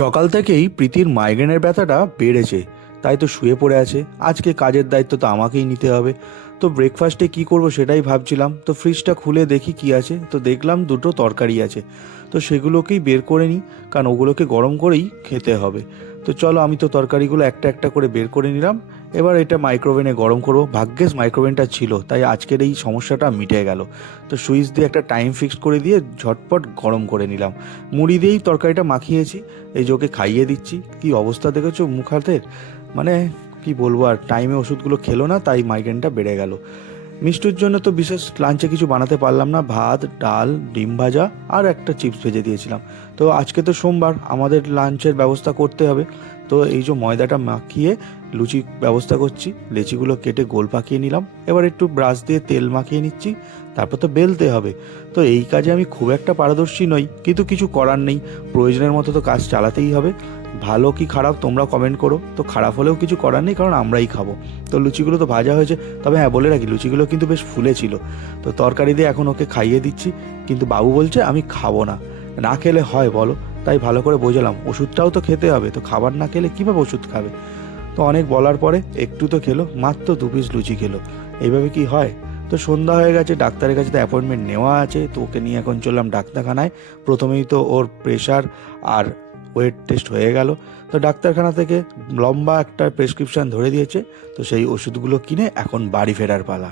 সকাল থেকেই প্রীতির মাইগ্রেনের ব্যথাটা বেড়েছে, তাই তো শুয়ে পড়ে আছে। আজকে কাজের দায়িত্ব তো আমাকেই নিতে হবে। তো ব্রেকফাস্টে কি করব সেটাই ভাবছিলাম। তো ফ্রিজটা খুলে দেখি কি আছে, তো দেখলাম দুটো তরকারি আছে। তো সেগুলোকেই বের করে নিই, কারণ ওগুলোকে গরম করেই খেতে হবে। তো চলো, আমি তো তরকারিগুলো একটা একটা করে বের করে নিলাম। এবার এটা মাইক্রোওভেনে গরম করব। ভাগ্যিস মাইক্রোওভেনটা ছিল, তাই আজকের এই সমস্যাটা মিটে গেল। তো সুইচ দিয়ে একটা টাইম ফিক্সড করে দিয়ে ঝটপট গরম করে নিলাম। মুড়ি দিয়েই তরকারিটা মাখিয়েছি, এই যে ওকে খাইয়ে দিচ্ছি। কি অবস্থা দেখেছো মুখ হাতের, মানে কি বলবো আর, টাইমে ওষুধগুলো খেলো না, তাই মাইগ্রেনটা বেড়ে গেল। মিষ্টুর জন্য তো বিশেষ লাঞ্চে কিছু বানাতে পারলাম না, ভাত ডাল ডিম ভাজা আর একটা চিপস ভেজে দিয়েছিলাম। তো আজকে তো সোমবার, আমাদের লাঞ্চের ব্যবস্থা করতে হবে। তো এই যে ময়দাটা মাখিয়ে লুচি ব্যবস্থা করছি, লেচিগুলো কেটে গোল পাকিয়ে নিলাম। এবার একটু ব্রাশ দিয়ে তেল মাখিয়ে নিচ্ছি, তারপর তো বেলতে হবে। তো এই কাজে আমি খুব একটা পারদর্শী নই, কিন্তু কিছু করার নেই, প্রয়োজনের মতো তো কাজ চালাতেই হবে। ভালো কি খারাপ তোমরা কমেন্ট করো। তো খারাপ হলেও কিছু করার নেই, কারণ আমরাই খাবো। তো লুচিগুলো তো ভাজা হয়েছে, তবে হ্যাঁ বলে রাখি, লুচিগুলো কিন্তু বেশ ফুলে ছিল। তো তরকারি দিয়ে এখন ওকে খাইয়ে দিচ্ছি, কিন্তু বাবু বলছে আমি খাবো না। না খেলে হয় বলো? তাই ভালো করে বোঝালাম, ওষুধটাও তো খেতে হবে, তো খাবার না খেলে কীভাবে ওষুধ খাবে। তো অনেক বলার পরে একটু তো খেলো, মাত্র 2 পিস লুচি খেলো। এইভাবে কি হয়? তো সন্ধ্যা হয়ে গেছে, ডাক্তারের কাছে তো অ্যাপয়েন্টমেন্ট নেওয়া আছে, তো ওকে নিয়ে এখন চললাম ডাক্তারখানায়। প্রথমেই তো ওর প্রেশার আর ওয়েট টেস্ট হয়ে গেল। তো ডাক্তারখানা থেকে লম্বা একটা প্রেসক্রিপশন ধরে দিয়েছে, তো সেই ওষুধগুলো কিনে এখন বাড়ি ফেরার পালা।